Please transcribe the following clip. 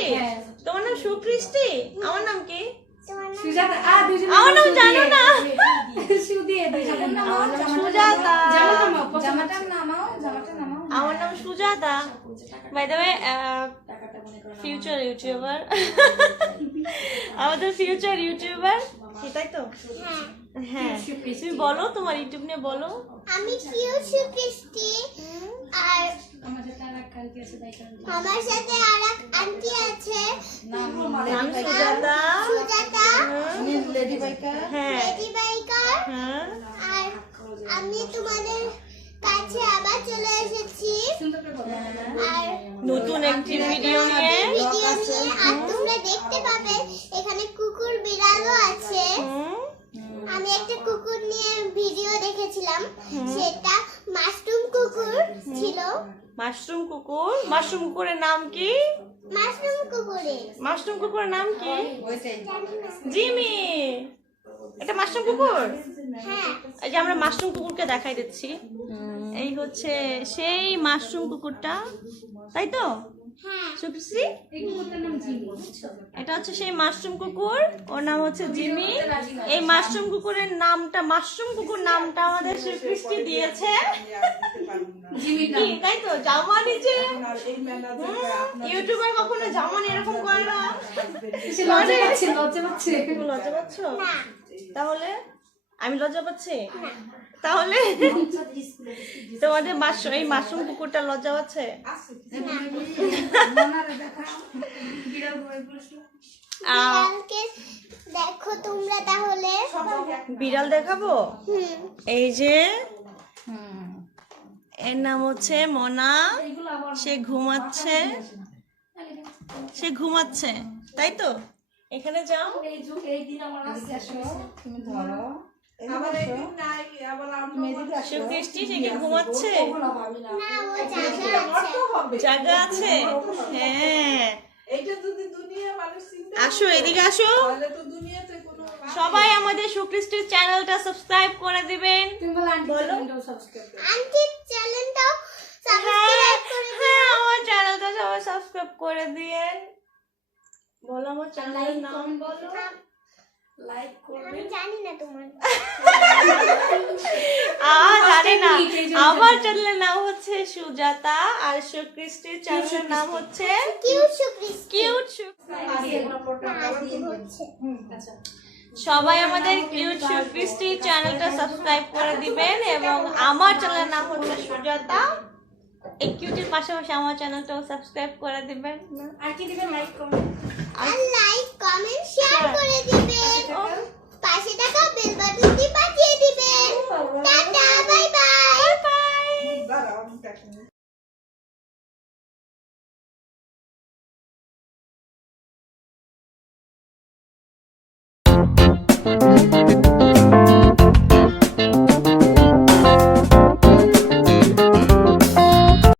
সুকৃষ্টি? তোমার নাম সুকৃষ্টি? আমার নাম কি? সুজাতা। আমার নাম জানো না? সুজাতা। আমার নাম Sujata. By the way future YouTuber, আমাদের ফিউচার ইউটিউবার, তাই তো? হ্যাঁ, তুমি বলো তোমার ইউটিউব নিয়ে বলো। আমি সুকৃষ্টি, আর আমার সাথে আরেক আন্টি আছে, নাম সুজাতা। Lady biker. হ্যাঁ, আর আমি তোমাদের কাছে আবার চলে এসেছি আর নতুন একটি ভিডিও নিয়ে। আর তোমরা দেখতে পাবে এখানে কুকুর বিড়ালও আছে। আমি একটা কুকুর নিয়ে ভিডিও দেখেছিলাম, সেটা মাশরুম কুকুর ছিল। মাশরুম কুকুর? মাশরুম কুকুরের নাম কি? মাশরুম কুকুরের নাম কি? জিমি। এটা মাশরুম কুকুর? হ্যাঁ, এই যে আমরা মাশরুম কুকুরকে দেখাই দিচ্ছি, এই হচ্ছে সেই মাশরুম কুকুরটা, তাই তো? সুকৃষ্টি, এটা হচ্ছে সেই মাশরুম কুকুর, ওর নাম হচ্ছে জিমি। এই মাশরুম কুকুরের নামটা, মাশরুম কুকুর নামটা আমাদের সুকৃষ্টি দিয়েছে। কি, তাই তো? জামা নিচে ইউটিউবার কখনো জামা এরকম করে না? লজ্জা পাচ্ছ? তাহলে আমি লজ্জা পাচ্ছি? তাহলে তোমাদের এই মাশরুম কুকুরটা লজ্জা পাচ্ছে? দেখো তোমরা তাহলে। বিড়াল দেখাবো? এই যে এর নাম হচ্ছে মনা, সে ঘুমাচ্ছে, তাই তো? এখানে যাও। সুকৃষ্টি, সে কি ঘুমাচ্ছে? জায়গা আছে? হ্যাঁ, আসো এদিকে আসো। সবাই আমাদের সুকৃষ্টির চ্যানেলটা সাবস্ক্রাইব করে দিবেন। বলো আন্টির চ্যানেলটাও হ্যাঁ, আমার চ্যানেলটা সবাই সাবস্ক্রাইব করে দিয়েন। বলো আমার চ্যানেলের নাম বলো। লাইক করবে। আমি জানি না তোমার। জানি না। আমার চ্যানেলের নাম হচ্ছে সুজাতা, আর সুকৃষ্টির চ্যানেলের নাম হচ্ছে কিউট সুকৃষ্টি। সবাই আমাদের কিউট সুকৃষ্টির চ্যানেলটা সাবস্ক্রাইব করে দিবেন, এবং আমার চ্যানেলের নাম হচ্ছে সুজাতা। এই কিউটের পাশাপাশি আমার চ্যানেলটাও সাবস্ক্রাইব করে দিবেন। আর কি দিবেন? লাইক কমেন্ট শেয়ার করে দিবেন। পাশে থাকা বেল বাটনটি বাজিয়ে দিবেন। Tata, bye bye.